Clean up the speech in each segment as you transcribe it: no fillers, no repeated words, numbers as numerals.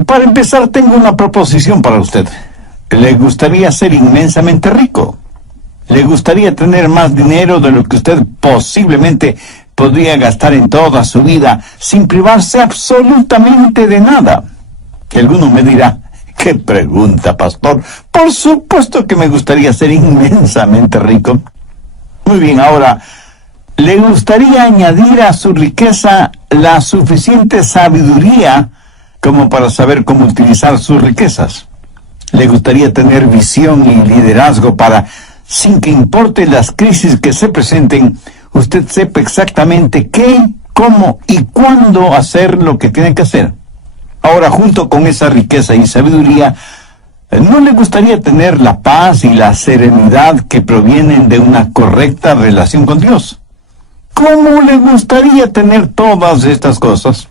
Para empezar, tengo una proposición para usted. ¿Le gustaría ser inmensamente rico? ¿Le gustaría tener más dinero de lo que usted posiblemente podría gastar en toda su vida sin privarse absolutamente de nada? Que alguno me dirá, ¿qué pregunta, pastor? Por supuesto que me gustaría ser inmensamente rico. Muy bien, ahora, ¿le gustaría añadir a su riqueza la suficiente sabiduría como para saber cómo utilizar sus riquezas? ¿Le gustaría tener visión y liderazgo para, sin que importe las crisis que se presenten, usted sepa exactamente qué, cómo y cuándo hacer lo que tiene que hacer? Ahora, junto con esa riqueza y sabiduría, ¿no le gustaría tener la paz y la serenidad que provienen de una correcta relación con Dios? ¿Cómo le gustaría tener todas estas cosas?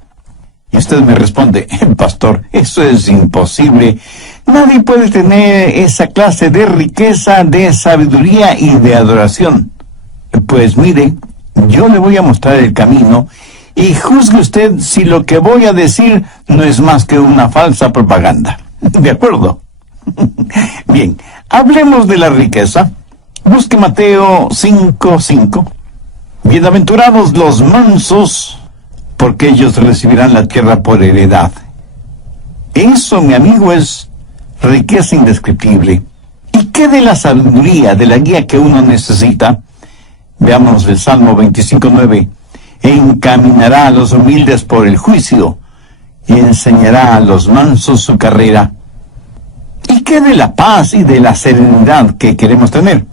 Y usted me responde, pastor, eso es imposible. Nadie puede tener esa clase de riqueza, de sabiduría y de adoración. Pues mire, yo le voy a mostrar el camino y juzgue usted si lo que voy a decir no es más que una falsa propaganda. ¿De acuerdo? Bien, hablemos de la riqueza. Busque Mateo 5:5. Bienaventurados los mansos, porque ellos recibirán la tierra por heredad. Eso, mi amigo, es riqueza indescriptible. ¿Y qué de la sabiduría, de la guía que uno necesita? Veamos el Salmo 25:9. Encaminará a los humildes por el juicio y enseñará a los mansos su carrera. ¿Y qué de la paz y de la serenidad que queremos tener?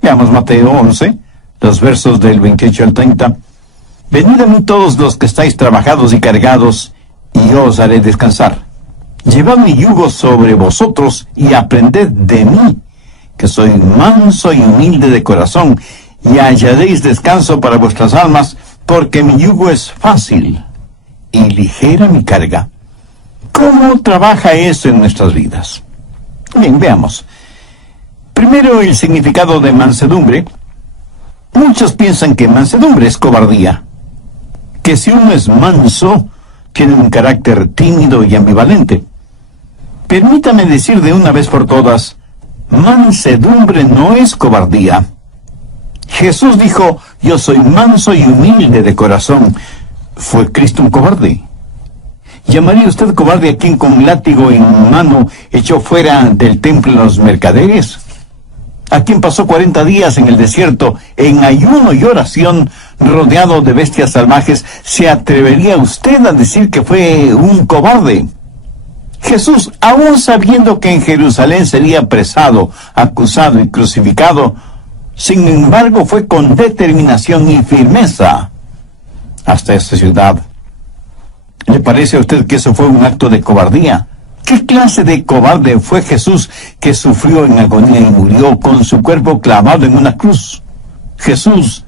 Veamos Mateo 11, los versos del 28 al 30. Venid a mí todos los que estáis trabajados y cargados, y yo os haré descansar. Llevad mi yugo sobre vosotros y aprended de mí, que soy manso y humilde de corazón, y hallaréis descanso para vuestras almas, porque mi yugo es fácil y ligera mi carga. ¿Cómo trabaja eso en nuestras vidas? Bien, veamos. Primero, el significado de mansedumbre. Muchos piensan que mansedumbre es cobardía, que si uno es manso, tiene un carácter tímido y ambivalente. Permítame decir de una vez por todas, mansedumbre no es cobardía. Jesús dijo, yo soy manso y humilde de corazón. ¿Fue Cristo un cobarde? ¿Llamaría usted cobarde a quien con látigo en mano echó fuera del templo los mercaderes? ¿A quien pasó 40 días en el desierto, en ayuno y oración, rodeado de bestias salvajes? ¿Se atrevería usted a decir que fue un cobarde? Jesús, aún sabiendo que en Jerusalén sería apresado, acusado y crucificado, sin embargo fue con determinación y firmeza hasta esta ciudad. ¿Le parece a usted que eso fue un acto de cobardía? ¿Qué clase de cobarde fue Jesús que sufrió en agonía y murió con su cuerpo clavado en una cruz? Jesús,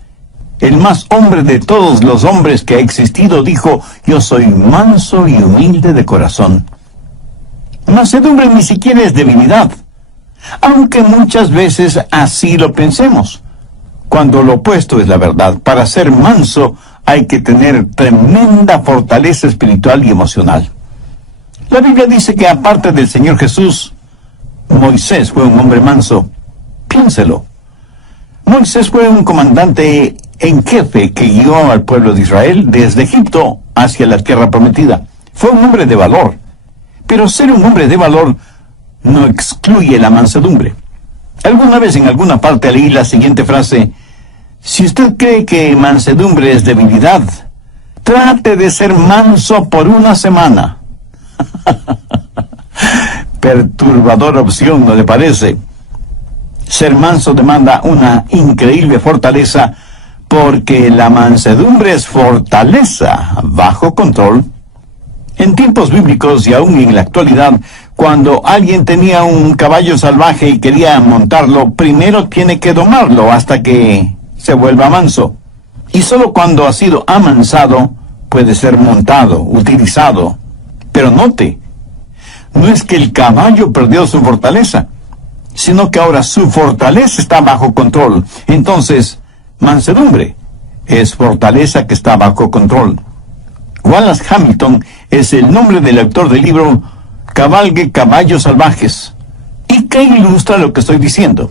el más hombre de todos los hombres que ha existido, dijo, yo soy manso y humilde de corazón. Mansedumbre ni siquiera es debilidad, aunque muchas veces así lo pensemos, cuando lo opuesto es la verdad. Para ser manso hay que tener tremenda fortaleza espiritual y emocional. La Biblia dice que aparte del Señor Jesús, Moisés fue un hombre manso. Piénselo. Moisés fue un comandante en jefe que guió al pueblo de Israel desde Egipto hacia la tierra prometida. Fue un hombre de valor. Pero ser un hombre de valor no excluye la mansedumbre. Alguna vez en alguna parte leí la siguiente frase: si usted cree que mansedumbre es debilidad, trate de ser manso por una semana. Perturbadora opción, ¿no le parece? Ser manso demanda una increíble fortaleza, porque la mansedumbre es fortaleza bajo control. En tiempos bíblicos y aún en la actualidad, cuando alguien tenía un caballo salvaje y quería montarlo, primero tiene que domarlo hasta que se vuelva manso. Y solo cuando ha sido amansado puede ser montado, utilizado. Pero note, no es que el caballo perdió su fortaleza, sino que ahora su fortaleza está bajo control. Entonces, mansedumbre es fortaleza que está bajo control. Wallace Hamilton es el nombre del autor del libro cabalgue caballos salvajes. ¿Y qué ilustra lo que estoy diciendo?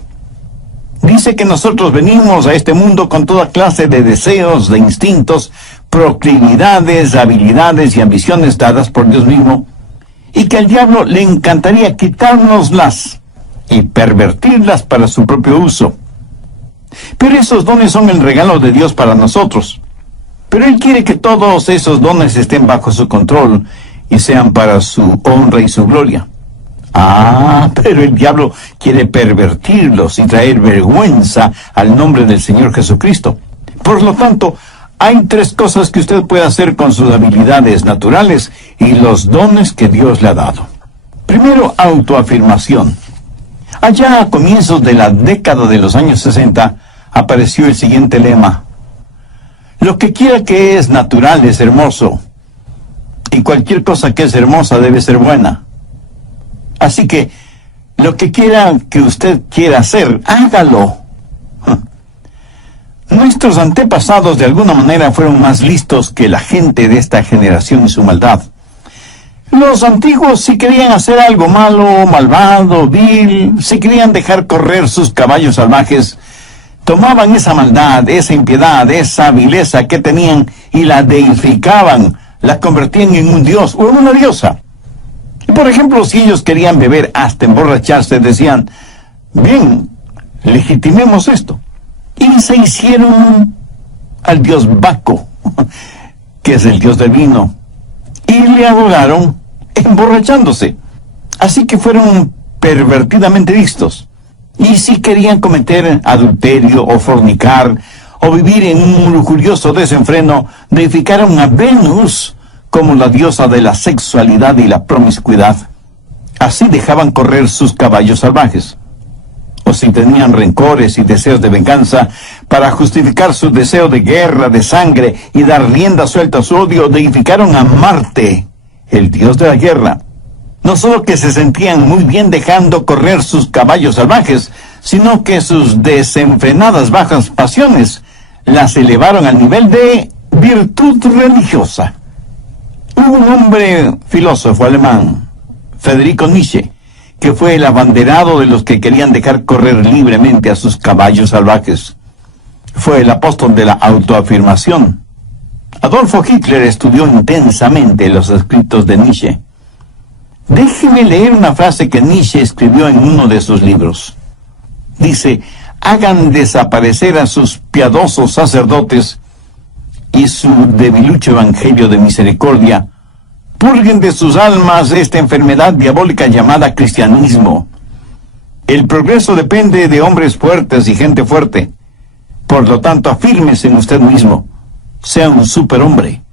Dice que nosotros venimos a este mundo con toda clase de deseos, de instintos, proclividades, habilidades y ambiciones dadas por Dios mismo, y que al diablo le encantaría quitárnoslas y pervertirlas para su propio uso. Pero esos dones son el regalo de Dios para nosotros. Pero Él quiere que todos esos dones estén bajo su control y sean para su honra y su gloria. Pero el diablo quiere pervertirlos y traer vergüenza al nombre del Señor Jesucristo. Por lo tanto, hay tres cosas que usted puede hacer con sus habilidades naturales y los dones que Dios le ha dado. Primero, autoafirmación. Allá a comienzos de la década de los años 60, apareció el siguiente lema: lo que quiera que es natural es hermoso, y cualquier cosa que es hermosa debe ser buena. Así que, lo que quiera que usted quiera hacer, hágalo. Nuestros antepasados de alguna manera fueron más listos que la gente de esta generación y su maldad. Los antiguos, si querían hacer algo malo, malvado, vil, si querían dejar correr sus caballos salvajes, tomaban esa maldad, esa impiedad, esa vileza que tenían y la deificaban, la convertían en un dios o en una diosa. Por ejemplo, si ellos querían beber hasta emborracharse, decían: bien, legitimemos esto. Y se hicieron al dios Baco, que es el dios del vino, y le adoraron emborrachándose. Así que fueron pervertidamente listos. Y si querían cometer adulterio o fornicar, o vivir en un lujurioso desenfreno, deificaron a Venus como la diosa de la sexualidad y la promiscuidad. Así dejaban correr sus caballos salvajes. O si tenían rencores y deseos de venganza, para justificar su deseo de guerra, de sangre, y dar rienda suelta a su odio, deificaron a Marte, el dios de la guerra. No solo que se sentían muy bien dejando correr sus caballos salvajes, sino que sus desenfrenadas bajas pasiones las elevaron al nivel de virtud religiosa. Hubo un hombre filósofo alemán, Friedrich Nietzsche, que fue el abanderado de los que querían dejar correr libremente a sus caballos salvajes. Fue el apóstol de la autoafirmación. Adolfo Hitler estudió intensamente los escritos de Nietzsche. Déjeme leer una frase que Nietzsche escribió en uno de sus libros. Dice: hagan desaparecer a sus piadosos sacerdotes y su debilucho evangelio de misericordia. Purguen de sus almas esta enfermedad diabólica llamada cristianismo. El progreso depende de hombres fuertes y gente fuerte. Por lo tanto, afírmese en usted mismo. Sea un superhombre.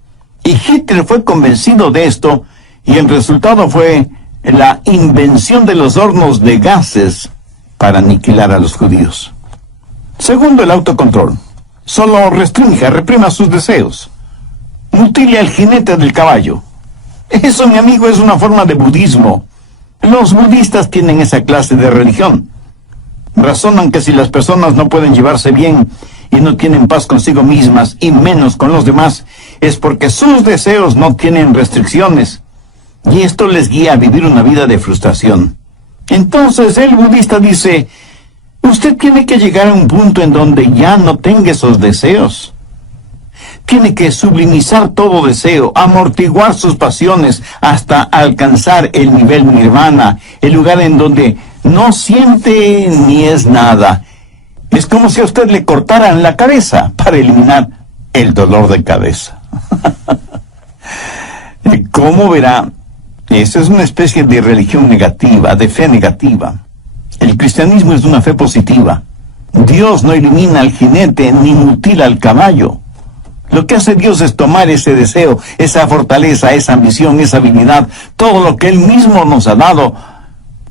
Y Hitler fue convencido de esto, y el resultado fue la invención de los hornos de gases para aniquilar a los judíos. Segundo, el autocontrol. Solo restrinja, reprima sus deseos. Mutile al jinete del caballo. Eso, mi amigo, es una forma de budismo. Los budistas tienen esa clase de religión. Razonan que si las personas no pueden llevarse bien y no tienen paz consigo mismas y menos con los demás, es porque sus deseos no tienen restricciones. Y esto les guía a vivir una vida de frustración. Entonces el budista dice: usted tiene que llegar a un punto en donde ya no tenga esos deseos. Tiene que sublimizar todo deseo, amortiguar sus pasiones hasta alcanzar el nivel nirvana, el lugar en donde no siente ni es nada. Es como si a usted le cortaran la cabeza para eliminar el dolor de cabeza. ¿Cómo verá? Esa es una especie de religión negativa, de fe negativa. El cristianismo es una fe positiva. Dios no elimina al jinete ni mutila al caballo. Lo que hace Dios es tomar ese deseo, esa fortaleza, esa ambición, esa habilidad, todo lo que Él mismo nos ha dado,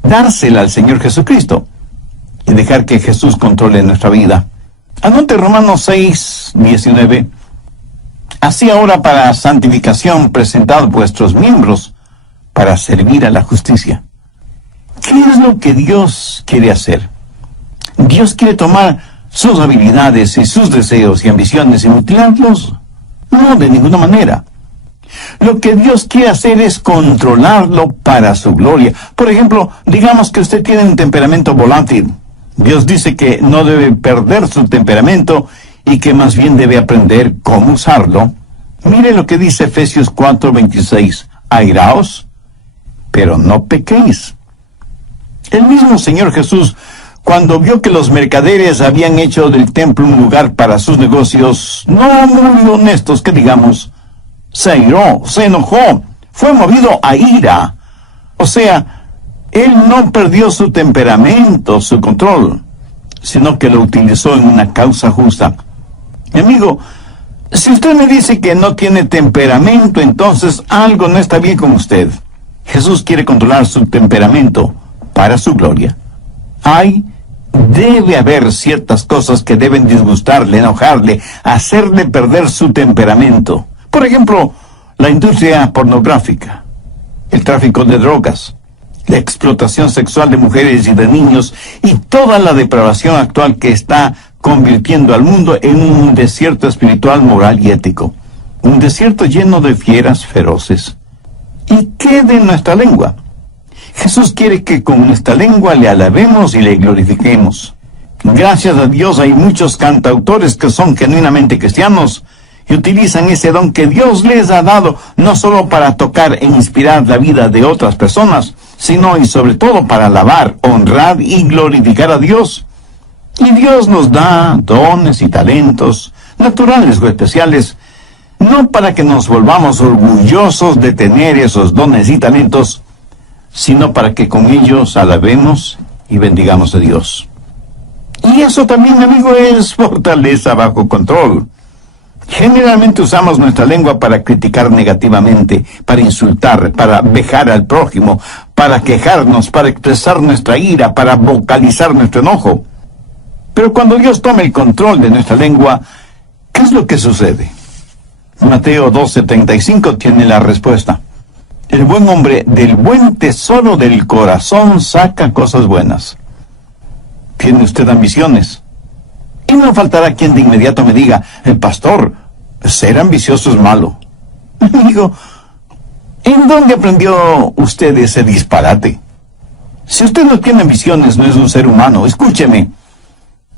dársela al Señor Jesucristo y dejar que Jesús controle nuestra vida. Anote Romanos 6, 19. Así ahora, para santificación, presentad vuestros miembros para servir a la justicia. ¿Qué es lo que Dios quiere hacer? Dios quiere tomar sus habilidades y sus deseos y ambiciones y mutilarlos. No, de ninguna manera. Lo que Dios quiere hacer es controlarlo para su gloria. Por ejemplo, digamos que usted tiene un temperamento volátil. Dios dice que no debe perder su temperamento y que más bien debe aprender cómo usarlo. Mire lo que dice Efesios 4:26. Airaos, pero no pequéis. El mismo Señor Jesús, cuando vio que los mercaderes habían hecho del templo un lugar para sus negocios, no muy honestos que digamos, se airó, se enojó, fue movido a ira. O sea, él no perdió su temperamento, su control, sino que lo utilizó en una causa justa. Mi amigo, si usted me dice que no tiene temperamento, entonces algo no está bien con usted. Jesús quiere controlar su temperamento para su gloria. Debe haber ciertas cosas que deben disgustarle, enojarle, hacerle perder su temperamento. Por ejemplo, la industria pornográfica, el tráfico de drogas, la explotación sexual de mujeres y de niños y toda la depravación actual que está convirtiendo al mundo en un desierto espiritual, moral y ético. Un desierto lleno de fieras feroces. ¿Y qué de nuestra lengua? Jesús quiere que con nuestra lengua le alabemos y le glorifiquemos. Gracias a Dios hay muchos cantautores que son genuinamente cristianos y utilizan ese don que Dios les ha dado no solo para tocar e inspirar la vida de otras personas, sino y sobre todo para alabar, honrar y glorificar a Dios. Y Dios nos da dones y talentos, naturales o especiales, no para que nos volvamos orgullosos de tener esos dones y talentos, sino para que con ellos alabemos y bendigamos a Dios. Y eso también, amigo, es fortaleza bajo control. Generalmente usamos nuestra lengua para criticar negativamente, para insultar, para vejar al prójimo, para quejarnos, para expresar nuestra ira, para vocalizar nuestro enojo. Pero cuando Dios toma el control de nuestra lengua, ¿qué es lo que sucede? Mateo 12:35 tiene la respuesta. El buen hombre del buen tesoro del corazón saca cosas buenas. ¿Tiene usted ambiciones? Y no faltará quien de inmediato me diga, el pastor, ser ambicioso es malo. Amigo, ¿en dónde aprendió usted ese disparate? Si usted no tiene ambiciones, no es un ser humano. Escúcheme,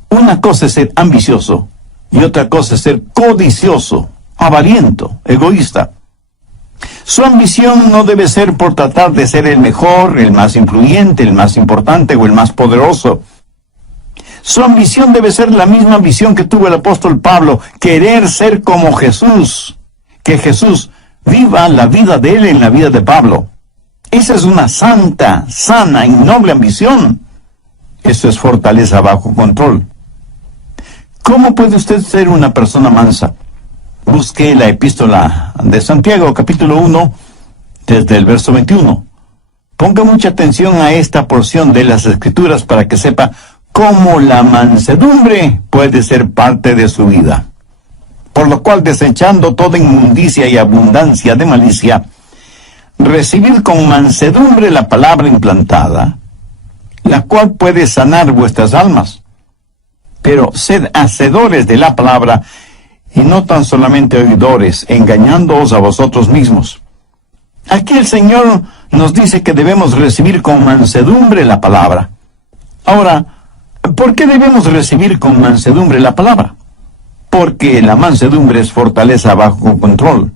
una cosa es ser ambicioso y otra cosa es ser codicioso, avariento, egoísta. Su ambición no debe ser por tratar de ser el mejor, el más influyente, el más importante o el más poderoso. Su ambición debe ser la misma ambición que tuvo el apóstol Pablo, querer ser como Jesús, que Jesús viva la vida de él en la vida de Pablo. Esa es una santa, sana y noble ambición. Eso es fortaleza bajo control. ¿Cómo puede usted ser una persona mansa? Busque la epístola de Santiago, capítulo 1, desde el verso 21. Ponga mucha atención a esta porción de las Escrituras para que sepa cómo la mansedumbre puede ser parte de su vida. Por lo cual, desechando toda inmundicia y abundancia de malicia, recibid con mansedumbre la palabra implantada, la cual puede sanar vuestras almas. Pero sed hacedores de la palabra, y no tan solamente oidores, engañándoos a vosotros mismos. Aquí el Señor nos dice que debemos recibir con mansedumbre la palabra. Ahora, ¿por qué debemos recibir con mansedumbre la palabra? Porque la mansedumbre es fortaleza bajo control.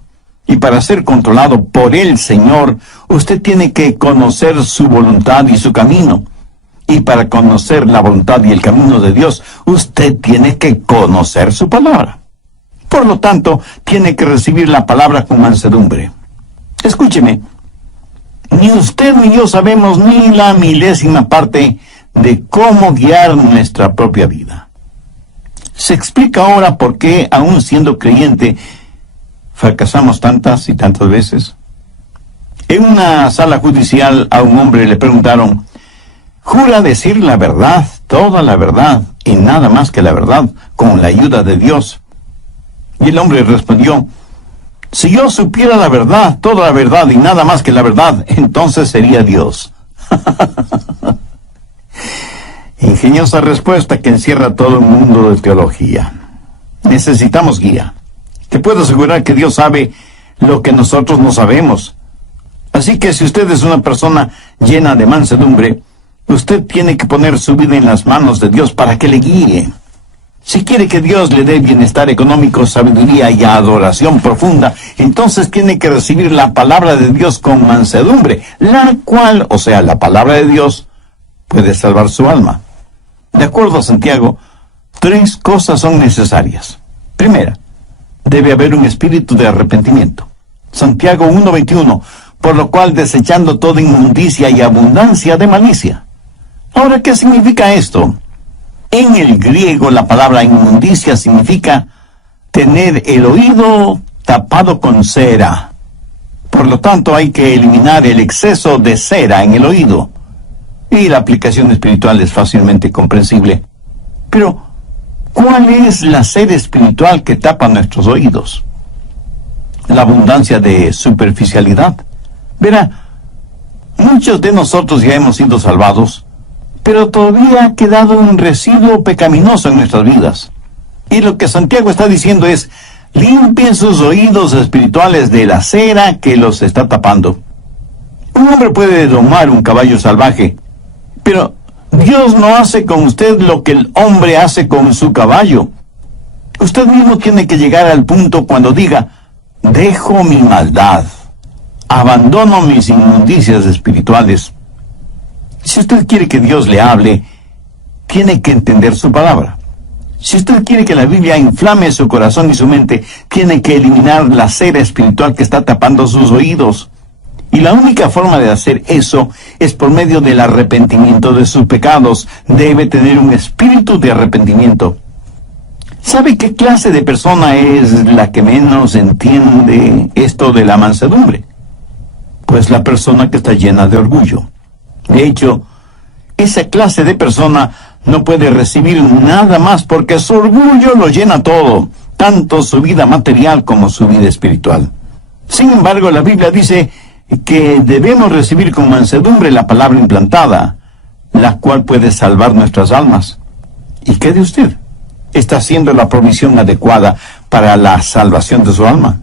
Y para ser controlado por el Señor, usted tiene que conocer su voluntad y su camino. Y para conocer la voluntad y el camino de Dios, usted tiene que conocer su palabra. Por lo tanto, tiene que recibir la palabra con mansedumbre. Escúcheme, ni usted ni yo sabemos ni la milésima parte de cómo guiar nuestra propia vida. Se explica ahora por qué, aún siendo creyente, fracasamos tantas y tantas veces. En una sala judicial a un hombre le preguntaron, ¿jura decir la verdad, toda la verdad, y nada más que la verdad, con la ayuda de Dios? Y el hombre respondió, si yo supiera la verdad, toda la verdad y nada más que la verdad, entonces sería Dios. Ingeniosa respuesta que encierra todo un mundo de teología. Necesitamos guía. Te puedo asegurar que Dios sabe lo que nosotros no sabemos. Así que si usted es una persona llena de mansedumbre, usted tiene que poner su vida en las manos de Dios para que le guíe. Si quiere que Dios le dé bienestar económico, sabiduría y adoración profunda, entonces tiene que recibir la palabra de Dios con mansedumbre, la cual, o sea, la palabra de Dios, puede salvar su alma. De acuerdo a Santiago, 3 cosas son necesarias. Primera, debe haber un espíritu de arrepentimiento. Santiago 1:21, por lo cual desechando toda inmundicia y abundancia de malicia. Ahora, ¿qué significa esto? En el griego, la palabra inmundicia significa tener el oído tapado con cera. Por lo tanto, hay que eliminar el exceso de cera en el oído. Y la aplicación espiritual es fácilmente comprensible. Pero, ¿cuál es la cera espiritual que tapa nuestros oídos? La abundancia de superficialidad. Verá, muchos de nosotros ya hemos sido salvados, pero todavía ha quedado un residuo pecaminoso en nuestras vidas. Y lo que Santiago está diciendo es, limpien sus oídos espirituales de la cera que los está tapando. Un hombre puede domar un caballo salvaje, pero Dios no hace con usted lo que el hombre hace con su caballo. Usted mismo tiene que llegar al punto cuando diga, dejo mi maldad, abandono mis inmundicias espirituales. Si usted quiere que Dios le hable, tiene que entender su palabra. Si usted quiere que la Biblia inflame su corazón y su mente, tiene que eliminar la cera espiritual que está tapando sus oídos. Y la única forma de hacer eso es por medio del arrepentimiento de sus pecados. Debe tener un espíritu de arrepentimiento. ¿Sabe qué clase de persona es la que menos entiende esto de la mansedumbre? Pues la persona que está llena de orgullo. De hecho, esa clase de persona no puede recibir nada más porque su orgullo lo llena todo, tanto su vida material como su vida espiritual. Sin embargo, la Biblia dice que debemos recibir con mansedumbre la palabra implantada, la cual puede salvar nuestras almas. ¿Y qué de usted? ¿Está haciendo la provisión adecuada para la salvación de su alma?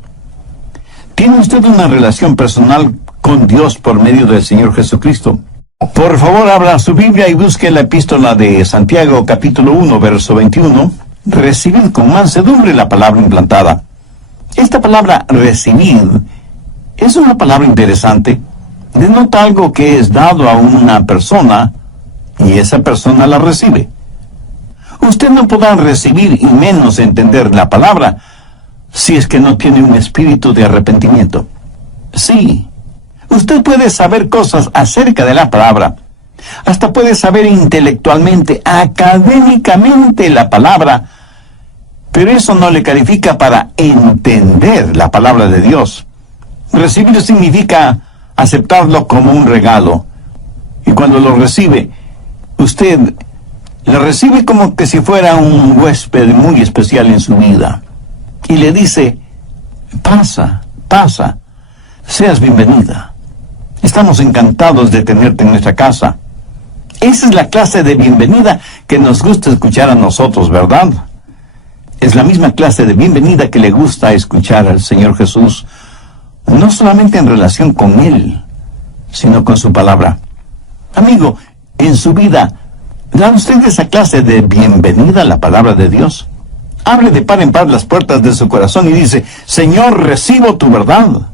¿Tiene usted una relación personal con Dios por medio del Señor Jesucristo? Por favor, abra su Biblia y busque la epístola de Santiago, capítulo 1, verso 21. Recibid con mansedumbre la palabra implantada. Esta palabra recibir es una palabra interesante. Denota algo que es dado a una persona y esa persona la recibe. Usted no podrá recibir y menos entender la palabra si es que no tiene un espíritu de arrepentimiento. Sí. Usted puede saber cosas acerca de la palabra, hasta puede saber intelectualmente, académicamente la palabra, pero eso no le califica para entender la palabra de Dios. Recibir significa aceptarlo como un regalo, y cuando lo recibe, usted lo recibe como que si fuera un huésped muy especial en su vida, y le dice, pasa, seas bienvenida. Estamos encantados de tenerte en nuestra casa. Esa es la clase de bienvenida que nos gusta escuchar a nosotros, ¿verdad? Es la misma clase de bienvenida que le gusta escuchar al Señor Jesús, no solamente en relación con Él, sino con su palabra. Amigo, en su vida, ¿da usted esa clase de bienvenida a la palabra de Dios? Abre de par en par las puertas de su corazón y dice, Señor, recibo tu verdad.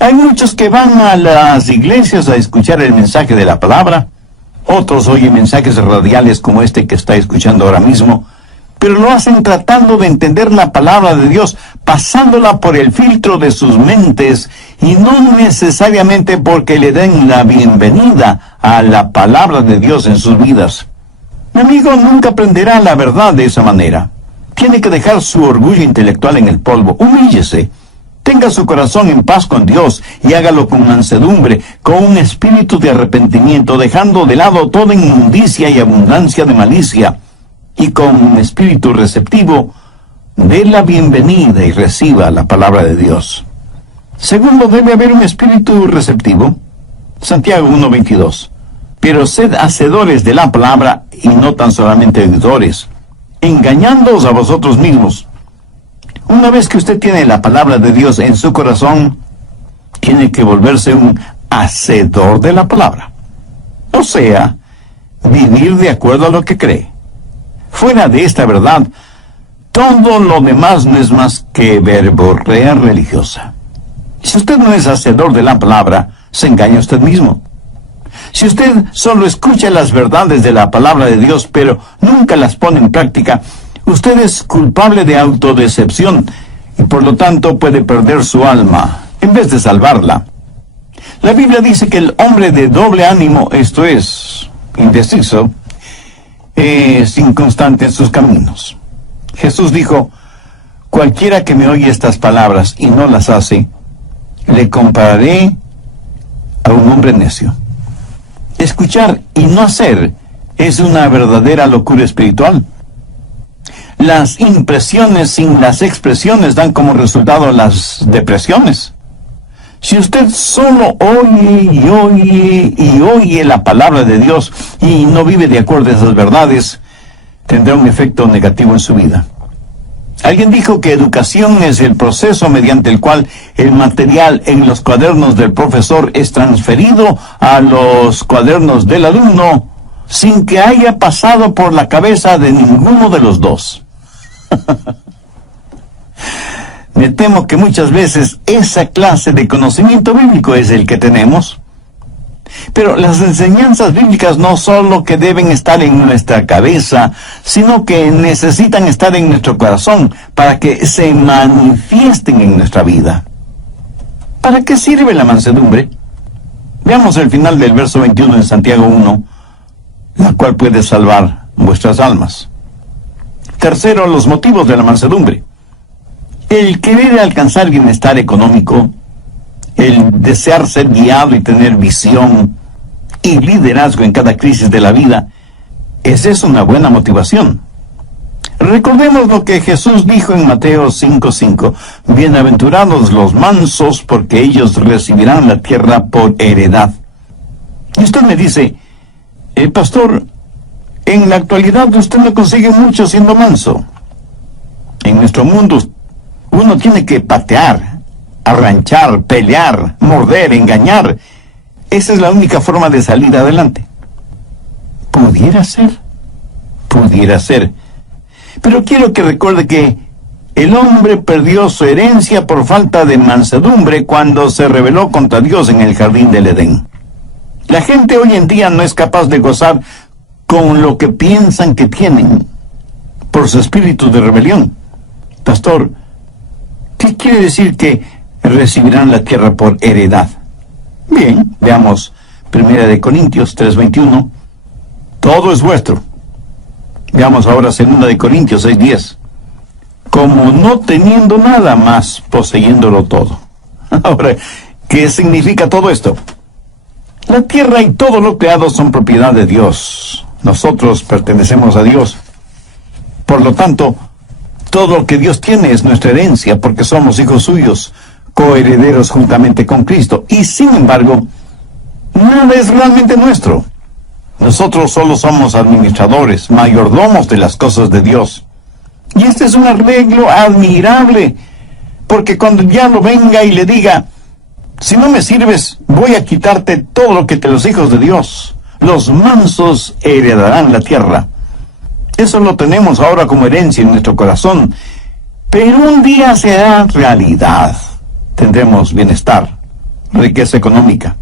Hay muchos que van a las iglesias a escuchar el mensaje de la palabra. Otros oyen mensajes radiales como este que está escuchando ahora mismo, pero lo hacen tratando de entender la palabra de Dios, pasándola por el filtro de sus mentes, y no necesariamente porque le den la bienvenida a la palabra de Dios en sus vidas. Mi amigo nunca aprenderá la verdad de esa manera. Tiene que dejar su orgullo intelectual en el polvo. Humíllese. Tenga su corazón en paz con Dios y hágalo con mansedumbre, con un espíritu de arrepentimiento, dejando de lado toda inmundicia y abundancia de malicia, y con un espíritu receptivo, dé la bienvenida y reciba la palabra de Dios. Segundo, debe haber un espíritu receptivo. Santiago 1:22. Pero sed hacedores de la palabra y no tan solamente oidores, engañándoos a vosotros mismos. Una vez que usted tiene la palabra de Dios en su corazón, tiene que volverse un hacedor de la palabra. O sea, vivir de acuerdo a lo que cree. Fuera de esta verdad, todo lo demás no es más que verborrea religiosa. Si usted no es hacedor de la palabra, se engaña usted mismo. Si usted solo escucha las verdades de la palabra de Dios, pero nunca las pone en práctica, usted es culpable de autodecepción y por lo tanto puede perder su alma en vez de salvarla. La Biblia dice que el hombre de doble ánimo, esto es, indeciso, es inconstante en sus caminos. Jesús dijo: cualquiera que me oye estas palabras y no las hace, le compararé a un hombre necio. Escuchar y no hacer es una verdadera locura espiritual. Las impresiones sin las expresiones dan como resultado las depresiones. Si usted solo oye y oye y oye la palabra de Dios y no vive de acuerdo a esas verdades, tendrá un efecto negativo en su vida. Alguien dijo que educación es el proceso mediante el cual el material en los cuadernos del profesor es transferido a los cuadernos del alumno sin que haya pasado por la cabeza de ninguno de los dos. Me temo que muchas veces esa clase de conocimiento bíblico es el que tenemos. Pero las enseñanzas bíblicas no solo que deben estar en nuestra cabeza, sino que necesitan estar en nuestro corazón para que se manifiesten en nuestra vida. ¿Para qué sirve la mansedumbre? Veamos el final del verso 21 en Santiago 1, la cual puede salvar vuestras almas. Tercero, los motivos de la mansedumbre. El querer alcanzar bienestar económico, el desear ser guiado y tener visión y liderazgo en cada crisis de la vida, esa es una buena motivación. Recordemos lo que Jesús dijo en Mateo 5:5, bienaventurados los mansos, porque ellos recibirán la tierra por heredad. Y usted me dice, pastor, en la actualidad usted no consigue mucho siendo manso. En nuestro mundo uno tiene que patear, arranchar, pelear, morder, engañar. Esa es la única forma de salir adelante. Pudiera ser. Pero quiero que recuerde que el hombre perdió su herencia por falta de mansedumbre cuando se rebeló contra Dios en el jardín del Edén. La gente hoy en día no es capaz de gozar con lo que piensan que tienen por su espíritu de rebelión. Pastor, ¿qué quiere decir que recibirán la tierra por heredad? Bien, veamos 1 Corintios 3:21. Todo es vuestro. Veamos ahora 2 Corintios 6:10. Como no teniendo nada más, poseyéndolo todo. Ahora, ¿qué significa todo esto? La tierra y todo lo creado son propiedad de Dios. Nosotros pertenecemos a Dios. Por lo tanto, todo lo que Dios tiene es nuestra herencia, porque somos hijos suyos, coherederos juntamente con Cristo. Y sin embargo, nada es realmente nuestro. Nosotros solo somos administradores, mayordomos de las cosas de Dios. Y este es un arreglo admirable, porque cuando el diablo venga y le diga, si no me sirves, voy a quitarte todo lo que te los hijos de Dios, los mansos heredarán la tierra. Eso lo tenemos ahora como herencia en nuestro corazón, pero un día será realidad. Tendremos bienestar, riqueza económica.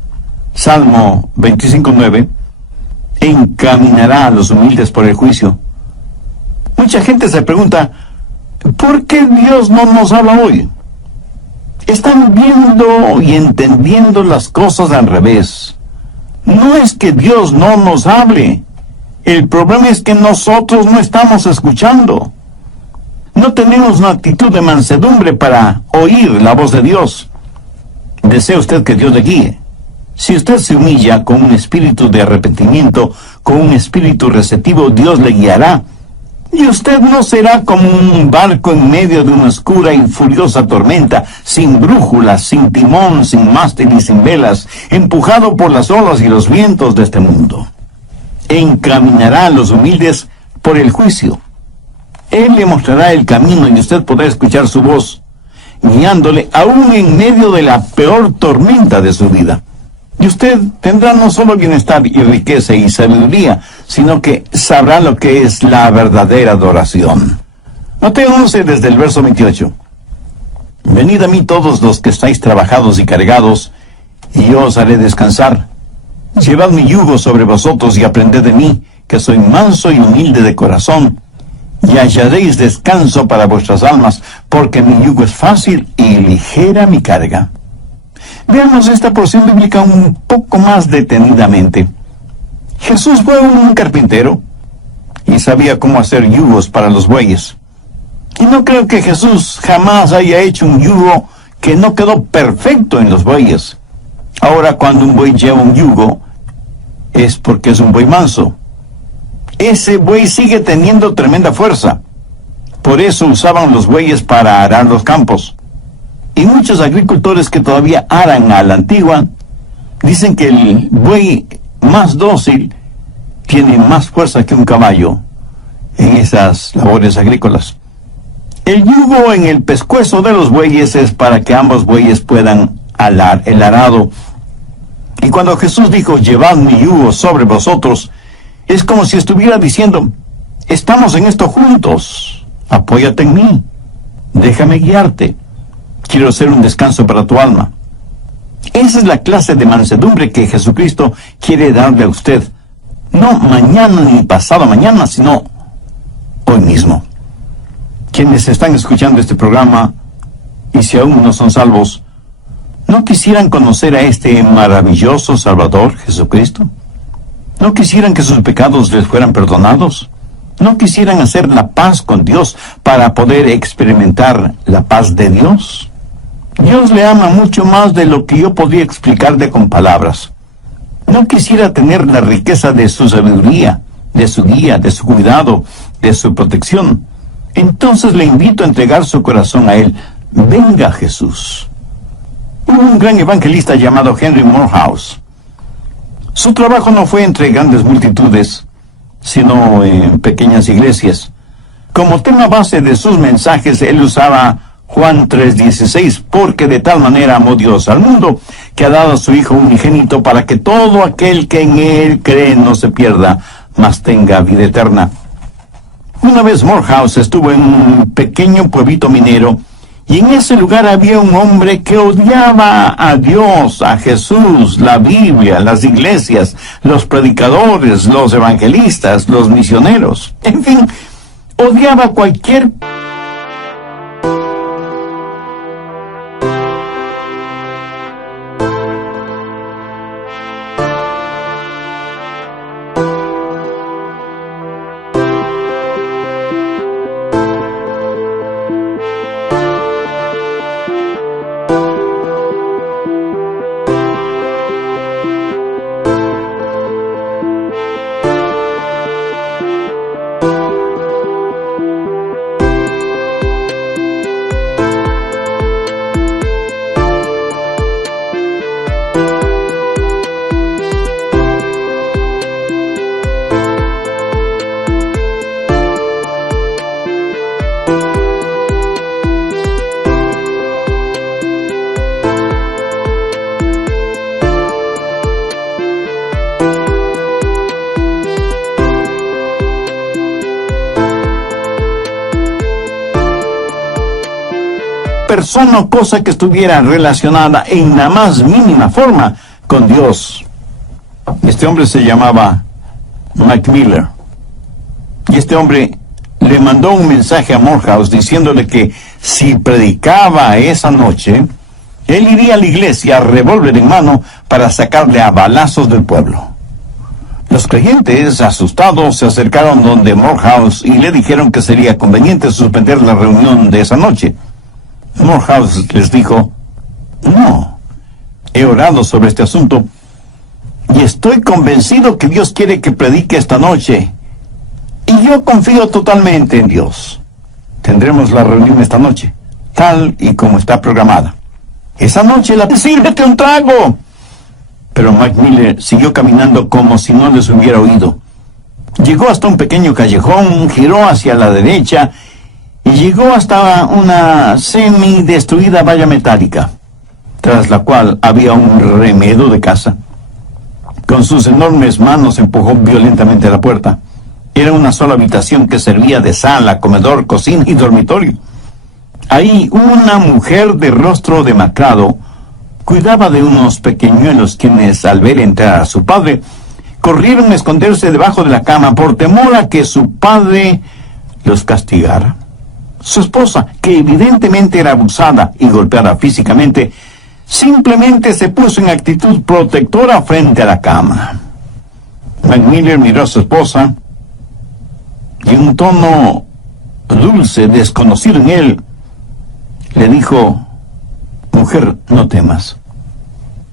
Salmo 25:9, encaminará a los humildes por el juicio. Mucha gente se pregunta, ¿por qué Dios no nos habla hoy? Están viendo y entendiendo las cosas al revés. No es que Dios no nos hable. El problema es que nosotros no estamos escuchando. No tenemos una actitud de mansedumbre para oír la voz de Dios. ¿Desea usted que Dios le guíe? Si usted se humilla con un espíritu de arrepentimiento, con un espíritu receptivo, Dios le guiará. Y usted no será como un barco en medio de una oscura y furiosa tormenta, sin brújula, sin timón, sin mástil y sin velas, empujado por las olas y los vientos de este mundo. Encaminará a los humildes por el juicio. Él le mostrará el camino y usted podrá escuchar su voz, guiándole aún en medio de la peor tormenta de su vida. Y usted tendrá no solo bienestar y riqueza y sabiduría, sino que sabrá lo que es la verdadera adoración. Mateo 11 desde el verso 28. Venid a mí todos los que estáis trabajados y cargados, y yo os haré descansar. Llevad mi yugo sobre vosotros y aprended de mí, que soy manso y humilde de corazón, y hallaréis descanso para vuestras almas, porque mi yugo es fácil y ligera mi carga. Veamos esta porción bíblica un poco más detenidamente. Jesús fue un carpintero y sabía cómo hacer yugos para los bueyes. Y no creo que Jesús jamás haya hecho un yugo que no quedó perfecto en los bueyes. Ahora, cuando un buey lleva un yugo, es porque es un buey manso. Ese buey sigue teniendo tremenda fuerza. Por eso usaban los bueyes para arar los campos. Y muchos agricultores que todavía aran a la antigua dicen que el buey más dócil tiene más fuerza que un caballo en esas labores agrícolas. El yugo en el pescuezo de los bueyes es para que ambos bueyes puedan alar el arado. Y cuando Jesús dijo, llevad mi yugo sobre vosotros, es como si estuviera diciendo, estamos en esto juntos, apóyate en mí, déjame guiarte, quiero ser un descanso para tu alma. Esa es la clase de mansedumbre que Jesucristo quiere darle a usted, no mañana ni pasado mañana, sino hoy mismo. Quienes están escuchando este programa, y si aún no son salvos, ¿no quisieran conocer a este maravilloso Salvador, Jesucristo? ¿No quisieran que sus pecados les fueran perdonados? ¿No quisieran hacer la paz con Dios para poder experimentar la paz de Dios? Dios le ama mucho más de lo que yo podría explicarle con palabras. ¿No quisiera tener la riqueza de su sabiduría, de su guía, de su cuidado, de su protección? Entonces le invito a entregar su corazón a Él. Venga, Jesús. Hubo un gran evangelista llamado Henry Morehouse. Su trabajo no fue entre grandes multitudes, sino en pequeñas iglesias. Como tema base de sus mensajes, él usaba Juan 3:16, porque de tal manera amó Dios al mundo, que ha dado a su Hijo unigénito para que todo aquel que en Él cree no se pierda, mas tenga vida eterna. Una vez Morehouse estuvo en un pequeño pueblito minero, y en ese lugar había un hombre que odiaba a Dios, a Jesús, la Biblia, las iglesias, los predicadores, los evangelistas, los misioneros. En fin, odiaba cualquier persona o cosa que estuviera relacionada en la más mínima forma con Dios. Este hombre se llamaba Mike Miller. Y este hombre le mandó un mensaje a Morehouse diciéndole que si predicaba esa noche, él iría a la iglesia, revólver en mano, para sacarle a balazos del pueblo. Los creyentes, asustados, se acercaron donde Morehouse y le dijeron que sería conveniente suspender la reunión de esa noche. Morehouse les dijo, no, he orado sobre este asunto y estoy convencido que Dios quiere que predique esta noche. Y yo confío totalmente en Dios. Tendremos la reunión esta noche, tal y como está programada. Esa noche sírvete un trago. Pero Mike Miller siguió caminando como si no les hubiera oído. Llegó hasta un pequeño callejón, giró hacia la derecha y llegó hasta una semi-destruida valla metálica, tras la cual había un remedo de casa. Con sus enormes manos empujó violentamente la puerta. Era una sola habitación que servía de sala, comedor, cocina y dormitorio. Ahí una mujer de rostro demacrado cuidaba de unos pequeñuelos quienes, al ver entrar a su padre, corrieron a esconderse debajo de la cama por temor a que su padre los castigara. Su esposa, que evidentemente era abusada y golpeada físicamente, simplemente se puso en actitud protectora frente a la cama. McMiller miró a su esposa y en un tono dulce, desconocido en él, le dijo: «Mujer, no temas.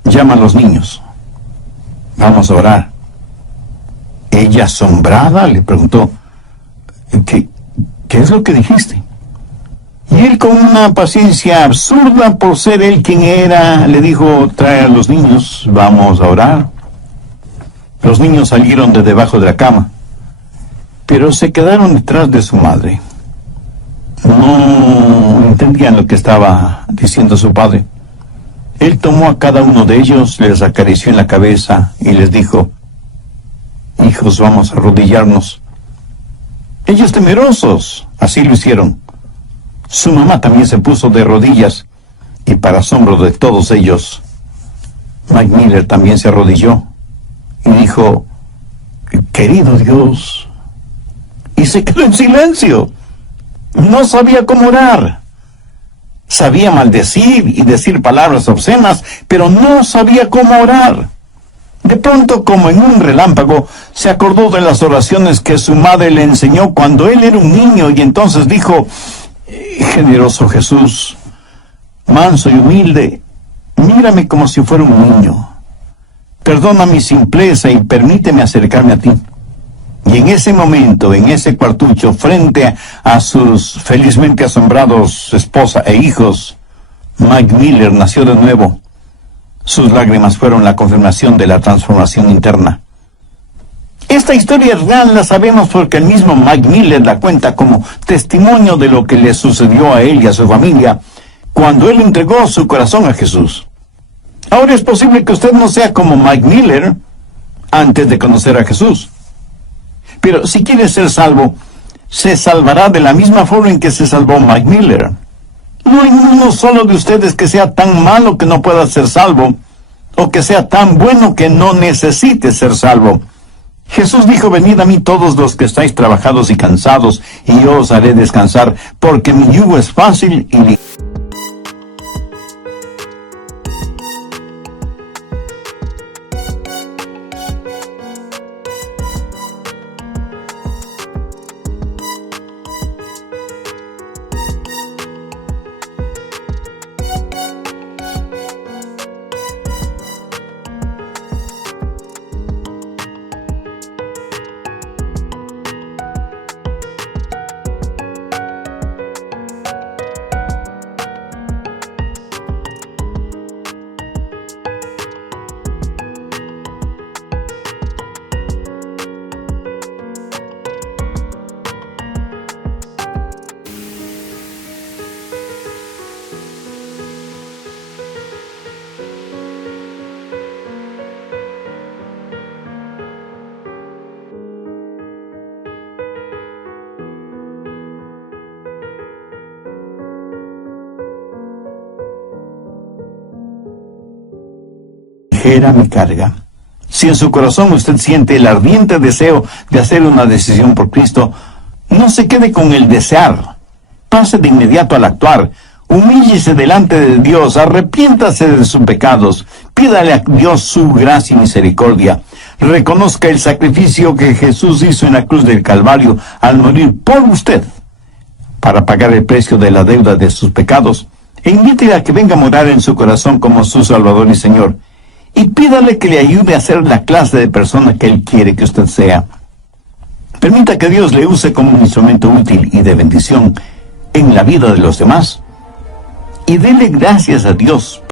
Llama a los niños. Vamos a orar». Ella, asombrada, le preguntó: ¿Qué es lo que dijiste? Y él, con una paciencia absurda por ser él quien era, le dijo: «Trae a los niños, vamos a orar». Los niños salieron de debajo de la cama, pero se quedaron detrás de su madre. No entendían lo que estaba diciendo su padre. Él tomó a cada uno de ellos, les acarició en la cabeza y les dijo: «Hijos, vamos a arrodillarnos». Ellos, temerosos, así lo hicieron. Su mamá también se puso de rodillas y, para asombro de todos ellos, McMiller también se arrodilló y dijo: «Querido Dios», y se quedó en silencio. No sabía cómo orar. Sabía maldecir y decir palabras obscenas, pero no sabía cómo orar. De pronto, como en un relámpago, se acordó de las oraciones que su madre le enseñó cuando él era un niño, y entonces dijo: «Generoso Jesús, manso y humilde, mírame como si fuera un niño. Perdona mi simpleza y permíteme acercarme a ti». Y en ese momento, en ese cuartucho, frente a sus felizmente asombrados esposa e hijos, McMiller nació de nuevo. Sus lágrimas fueron la confirmación de la transformación interna. Esta historia real la sabemos porque el mismo McMiller la cuenta como testimonio de lo que le sucedió a él y a su familia cuando él entregó su corazón a Jesús. Ahora es posible que usted no sea como McMiller antes de conocer a Jesús. Pero si quiere ser salvo, se salvará de la misma forma en que se salvó McMiller. No hay uno solo de ustedes que sea tan malo que no pueda ser salvo, o que sea tan bueno que no necesite ser salvo. Jesús dijo: «Venid a mí todos los que estáis trabajados y cansados, y yo os haré descansar, porque mi yugo es fácil y ligero». Ligera mi carga. Si en su corazón usted siente el ardiente deseo de hacer una decisión por Cristo, no se quede con el desear. Pase de inmediato al actuar. Humíllese delante de Dios, arrepiéntase de sus pecados, pídale a Dios su gracia y misericordia. Reconozca el sacrificio que Jesús hizo en la cruz del Calvario al morir por usted, para pagar el precio de la deuda de sus pecados. E invítele a que venga a morar en su corazón como su Salvador y Señor. Y pídale que le ayude a ser la clase de persona que Él quiere que usted sea. Permita que Dios le use como un instrumento útil y de bendición en la vida de los demás. Y dele gracias a Dios